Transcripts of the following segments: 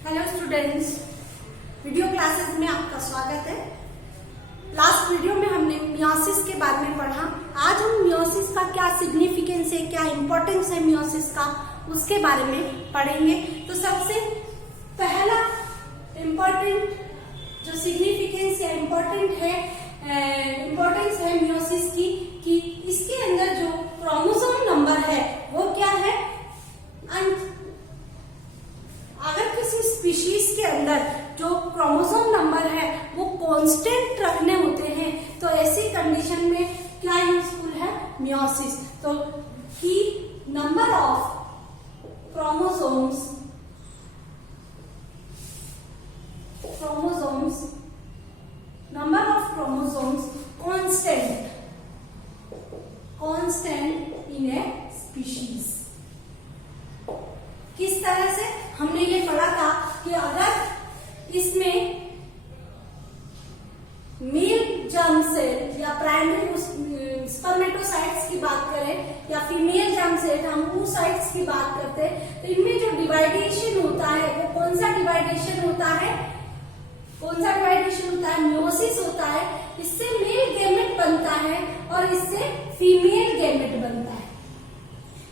Hello students, video classes में आपका स्वागत है। लास्ट वीडियो में हमने मियोसिस के बारे में पढ़ा। आज हम मियोसिस का क्या सिग्निफिकेंस है, क्या इंपॉर्टेंस है मियोसिस का, उसके बारे में पढ़ेंगे। तो सबसे पहला इम्पोर्टेंट जो सिग्निफिकेंस या इम्पोर्टेंस है मियोसिस की कि इसके अंदर जो क्रोमोसोम नंबर है वो क्या है। अगर किसी स्पीशीज के अंदर जो क्रोमोसोम नंबर है वो कांस्टेंट रखने होते हैं तो ऐसी कंडीशन में क्या यूजफुल है मियोसिस। तो कि number of chromosomes constant in a species. किस तरह से हमने ये पढ़ा था कि अगर इसमें मेल जर्म सेल या प्राइमरी स्पर्मेटोसाइट्स की बात करें या फीमेल जर्म सेल हम oocytes की बात करते हैं, तो इनमें जो डिवाइडेशन होता है वो कौन सा डिवाइडेशन होता है मियोसिस होता है। इससे मेल गैमेट बनता है और इससे फीमेल गैमेट बनता है।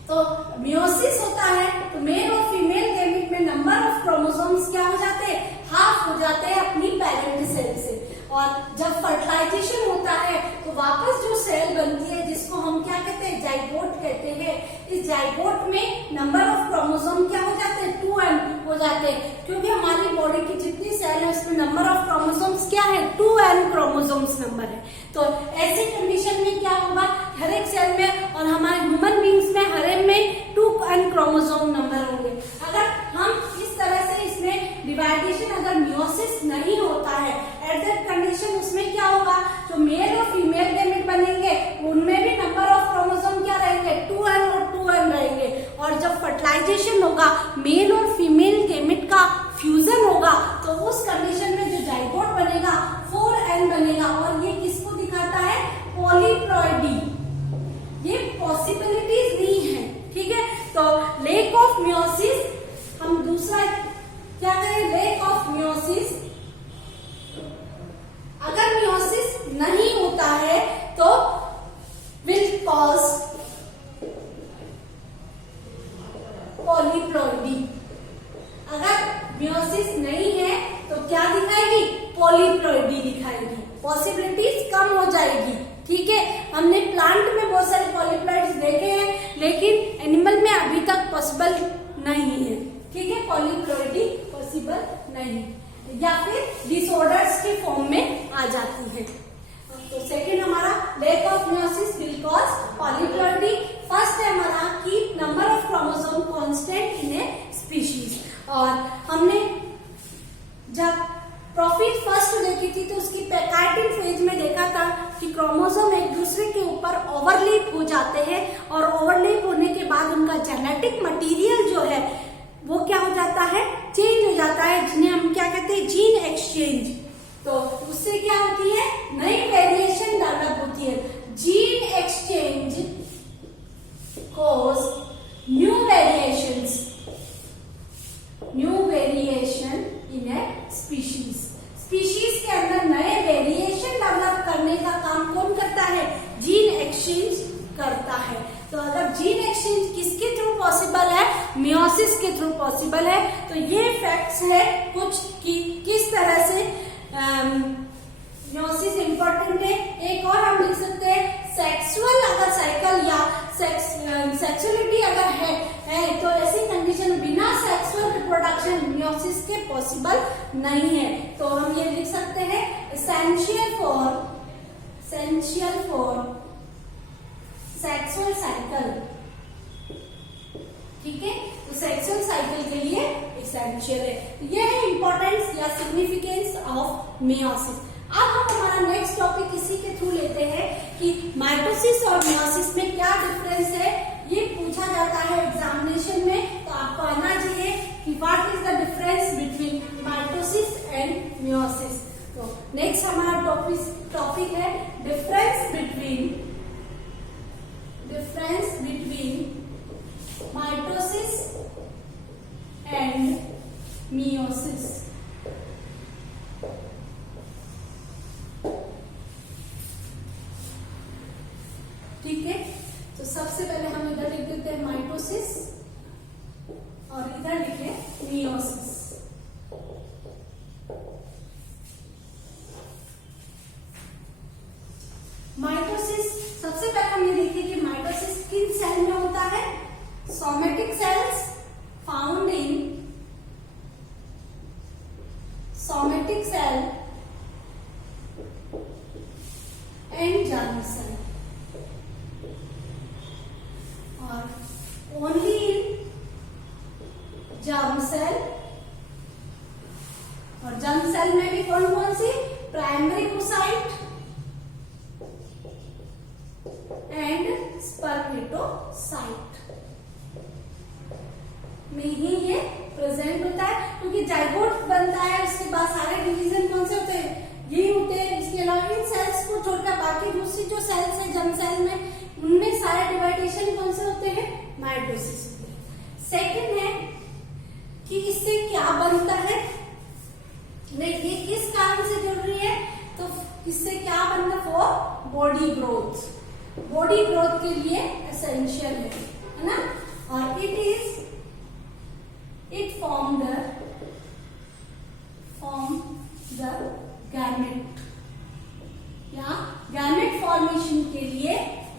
तो मियोसिस होता है तो मेल और फीमेल गैमेट में नंबर ऑफ क्रोमोसोम्स क्या हो जाते हैं, हाफ हो जाते हैं अपनी पेरेंट सेल से। और जब फर्टिलाइजेशन होता है तो वापस जो सेल बनती है जिसको हम क्या कहते हैं, जाइगोट कहते हैं। इस जाइगोट में नंबर ऑफ क्रोमोसोम क्या हो जाते हैं, 2n हो जाते हैं, क्योंकि हमारी बॉडी की जितनी सेल है उसमें नंबर ऑफ क्रोमोसोम्स क्या है, 2n क्रोमोसोम्स नंबर है। तो ऐसी कंडीशन में क्या होगा, हर एक सेल में और हमारे ह्यूमन बींग्स में हर एक में 2n क्रोमोसोम नंबर होंगे। अगर हम इस तरह से इसमें डिवाइडेशन अगर मियोसिस नहीं होता है एट दैट कंडीशन, उसमें क्या होगा, जो मेल और फीमेल गैमेट बनेंगे उनमें भी नंबर ऑफ क्रोमोसोम क्या रहेंगे, 2n और 2n रहेंगे। और जब फर्टिलाइजेशन होगा मेल और फीमेल गैमेट का फ्यूजन होगा तो उस कंडीशन में जो जाइगोट बनेगा 4n बनेगा। और ये किसको दिखाता है, पॉलीप्लॉइडी। ये पॉसिबिलिटीज नहीं है, ठीक है। तो लैक ऑफ मियोसिस, हम दूसरा क्या करें, लैक ऑफ मियोसिस। अगर मियोसिस नहीं होता है तो विल कॉज पॉलीप्लॉइडी। अगर मियोसिस नहीं है तो क्या दिखाएगी, पॉलीप्लॉइडी दिखाएगी, पॉसिबिलिटीज कम हो जाएगी, ठीक है। हमने प्लांट में बहुत सारे पॉलीप्लॉइड्स देखे हैं लेकिन एनिमल में अभी तक पॉसिबल नहीं है, ठीक है, पॉलीप्लॉइडी पॉसिबल नहीं, या फिर डिसऑर्डर्स के फॉर्म में आ जाती है। तो सेकंड हमारा lack of meiosis will cause polyploidy. First है हमारा कि number of chromosome constant in a species. और हमने जब प्रॉफिट फर्स्ट देखी थी तो उसकी पैकाइटिन फेज में देखा था कि क्रोमोसोम एक दूसरे के ऊपर ओवरलैप हो जाते हैं और ओवरलैप होने के बाद उनका जेनेटिक मटेरियल जो है वो क्या हो जाता है, चेंज हो जाता है, जिन्हें हम क्या कहते हैं, जीन एक्सचेंज। तो उससे क्या होती है, नई वेरिएशन डेवलप होती है। Gene exchange cause new variation in a species के अंदर नए वेरिएशन डेवलप करने का काम कौन करता है, जीन एक्सचेंज करता है। तो अगर जीन एक्सचेंज किसके थ्रू पॉसिबल है, मियोसिस के थ्रू पॉसिबल है। तो ये फैक्ट्स है कुछ कि किस तरह से मियोसिस इंपॉर्टेंट है। एक और हम लिख सकते हैं, सेक्सुअल अगर साइकिल या सेक्सुअलिटी अगर है तो ऐसी कंडीशन बिना सेक्सुअल रिप्रोडक्शन मियोसिस के पॉसिबल नहीं है। तो हम ये लिख सकते हैं, एसेंशियल फॉर सेक्सुअल साइकिल, ठीक है। तो सेक्सुअल साइकिल के लिए एसेंशियल है। यह है इंपॉर्टेंस या सिग्निफिकेंस ऑफ मियोसिस। अब हम हमारा नेक्स्ट टॉपिक इसी के थ्रू लेते हैं कि माइटोसिस और मियोसिस में क्या डिफरेंस है। ये पूछा जाता है एग्जामिनेशन में, तो आपको आना चाहिए कि what is the difference between mitosis and meiosis. तो नेक्स्ट हमारा टॉपिक है difference between mitosis and meiosis. और इधर लिखे मियोसिस। माइटोसिस, सबसे पहले हमने देखी कि माइटोसिस किन सेल में होता है। Somatic cells found in somatic cell and germ cell, और ओनली इन जर्म सेल। और जर्म सेल में भी कौन कौन सी, प्राइमरी oocyte एंड स्पर्मेटोसाइट में ही ये प्रेजेंट होता है, क्योंकि जाइगोट बनता है, उसके बाद सारे डिवीजन कौन से होते हैं, यही होते हैं। इसके अलावा इन सेल्स को छोड़कर बाकी दूसरी जो सेल्स है जर्म सेल में, उनमें सारे डिवाइडेशन कौन से होते हैं, माइटोसिस होते हैं। सेकेंड है कि इससे क्या बनता है, ये किस कारण से जरूरी है, तो इससे क्या बनना, for body growth, body growth के लिए एसेंशियल है ना। और इट फॉर्म द गैमेट, या गैमेट फॉर्मेशन के लिए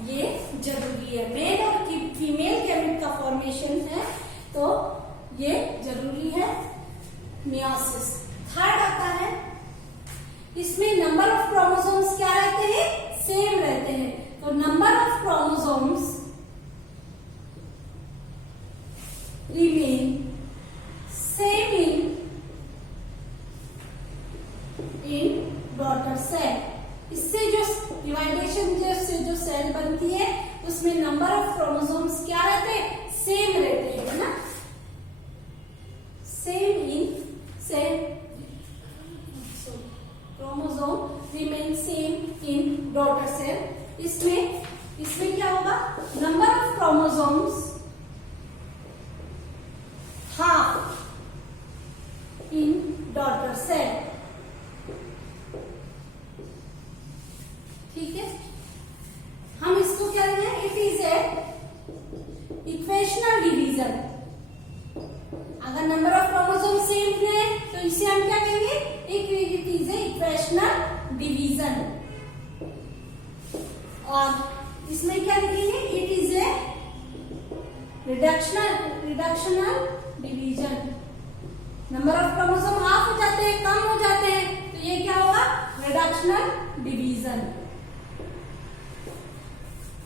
ये जरूरी है। मेल और फीमेल गैमेट का फॉर्मेशन है तो ये जरूरी है, मियोसिस। थर्ड आता है, इसमें नंबर ऑफ क्रोमोसोम्स क्या रहते हैं, सेम रहते हैं। तो number of chromosomes remain same in daughter cell. इससे जो डिवाइडेशन से जो सेल बनती है उसमें नंबर ऑफ क्रोमोसोम्स क्या रहते हैं, सेम रहते हैं ना, chromosome remain same in daughter cell. इसमें क्या होगा, number of chromosomes half in daughter cell, ठीक है। हम इसको क्या लेंगे, it is a equational division. अगर नंबर ऑफ क्रोमोसोम सेम है तो इसे हम क्या कहेंगे, it is a equational division. और इसमें क्या लिखेंगे, it is a reductional division. Number of chromosome half हो जाते हैं, कम हो जाते हैं, तो ये क्या होगा, रिडक्शनल डिवीजन,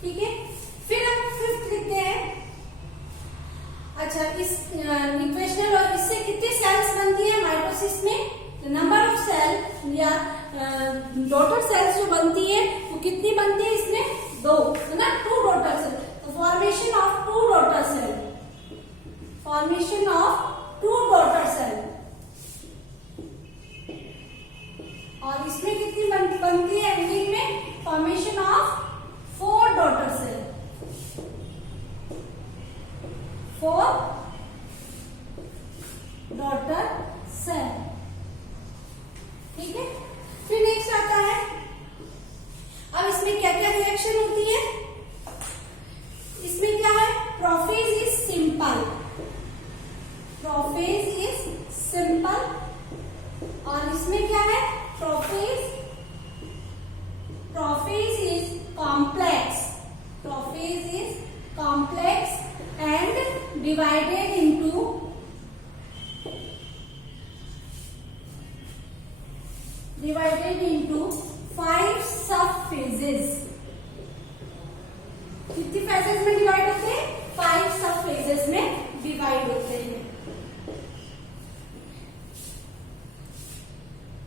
ठीक है। फिर हम फिफ्थ लिखते हैं। अच्छा, इस इक्वेशनल, और इससे कितनी सेल्स बनती है माइटोसिस में, नंबर ऑफ सेल या डॉटर सेल्स जो बनती है वो कितनी बनती है, इसमें 2 है ना, 2 डॉटर सेल। तो formation of 2 daughter cell, formation of 2 daughter cell. और इसमें कितनी बनती है एंडिंग में, formation of 4 daughter cell, 4 daughter cell, ठीक है। फिर नेक्स्ट आता है, अब इसमें क्या क्या रिएक्शन होती है, इसमें क्या है, prophase is simple, prophase is simple. और इसमें क्या है, prophase is complex, prophase is complex and divided into five सब फेजेस। कितनी फेजेस में डिवाइड होते हैं, 5 सब फेजेस में डिवाइड होते हैं।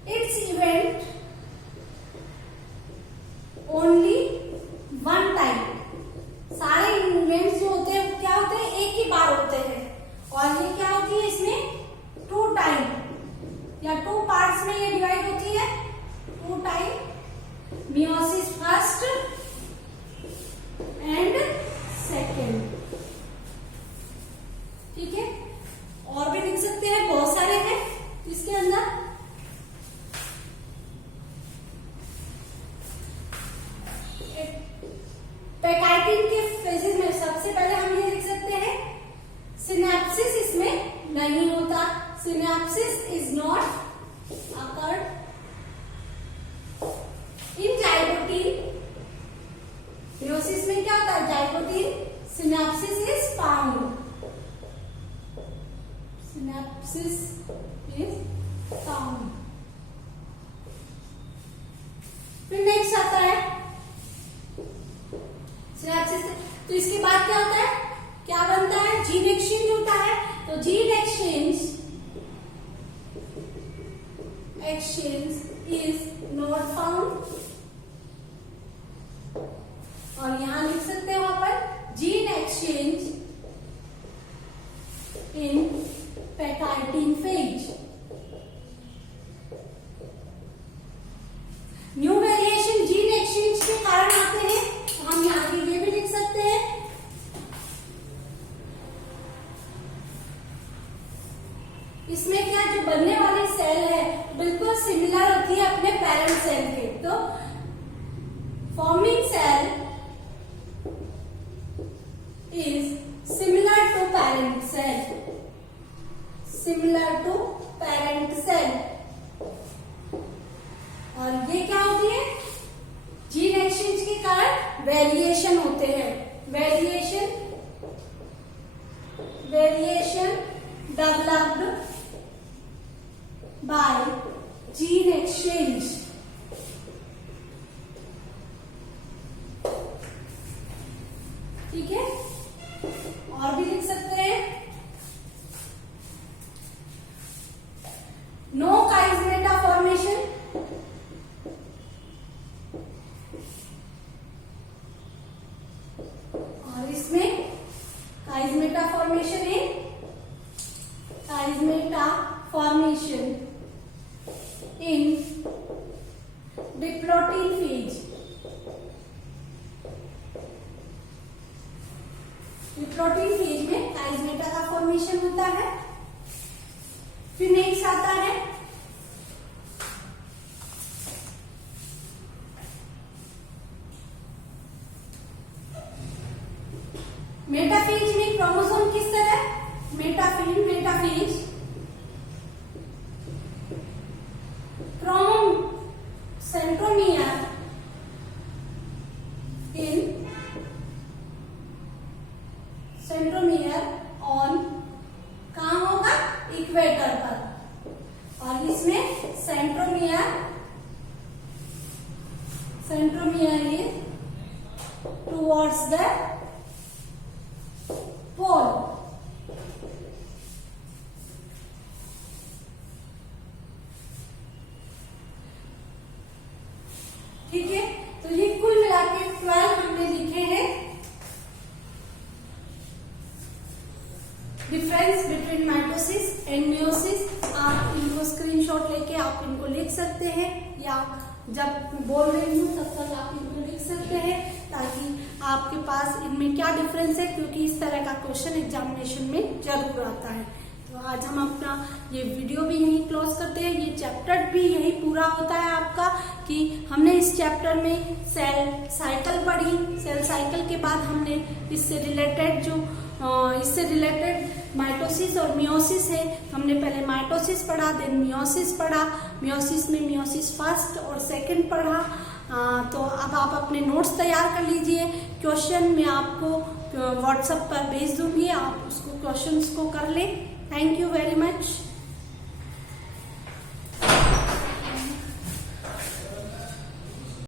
It's event only 1 time. सारे इवेंट्स जो होते हैं क्या होते हैं, एक ही बार होते हैं। और ये क्या होती है, इसमें 2 टाइम या 2 पार्ट्स में ये डिवाइड होती है, 2 time. Meiosis first and second, ठीक है। और भी लिख सकते हैं, बहुत सारे हैं इसके अंदर। पैकाइटिन के फेजेस में सबसे पहले हम ये लिख सकते हैं, सिनेप्सिस इसमें synapses is not occurred in zygote. meiosis में क्या होता है? zygote synapsis is found. synapsis is found. फिर नेक्स्ट आता है सिनेप्सिस. तो इसके बाद क्या होता है? क्या बनता है? जीन एक्सचेंज होता है. तो gene exchange is not found. और यहां लिख सकते हैं वहां पर gene exchange in pachytene phase. New variation gene exchange के कारण आते हैं. तो हम यहाँ आगे ये भी लिख सकते हैं. इसमें क्या जो बनने वाली सेल है बिल्कुल सिमिलर होती है अपने पेरेंट सेल के. तो forming cell is similar to parent cell. Similar to parent cell. और ये क्या होती है? जीन एक्सचेंज के कारण वेरिएशन होते हैं. Variation developed by gene exchange. ठीक है. और भी लिख सकते हैं नो काइजमेटा फॉर्मेशन. और इसमें काइजमेटा फॉर्मेशन है. Chiasmata formation in diplotene phase. Diplotene phase में काइजमेटा का फॉर्मेशन होता है. फिर नेक्स्ट आता है मेटाफेज में क्रोमोसोम किस तरह? मेटाफेज सेंट्रोमियर ऑन कहाँ होगा? इक्वेटर पर. और इसमें सेंट्रोमियर इज टुवर्ड्स द पोल. ठीक है. तो ये कुल मिला के 12 हमने लिखे हैं. Difference between mitosis and meiosis. आप इनको स्क्रीनशॉट लेके आप इनको लिख सकते हैं, या जब बोल रही हूँ तब तक आप इनको लिख सकते हैं, ताकि आपके पास इनमें क्या डिफरेंस है, क्योंकि इस तरह का क्वेश्चन एग्जामिनेशन में जरूर आता है. तो आज हम अपना ये वीडियो भी यहीं क्लोज करते हैं. ये चैप्टर भी यही पूरा होता है आपका, कि हमने इस चैप्टर में सेल साइकिल पढ़ी. सेल साइकिल के बाद हमने इससे रिलेटेड माइटोसिस और मियोसिस है. हमने पहले माइटोसिस पढ़ा, देन मियोसिस पढ़ा. मियोसिस में मियोसिस फर्स्ट और सेकंड पढ़ा. तो अब आप अपने नोट्स तैयार कर लीजिए. क्वेश्चन मैं आपको व्हाट्सएप पर भेज दूंगी, आप उसको क्वेश्चंस को कर लें. Thank you very much.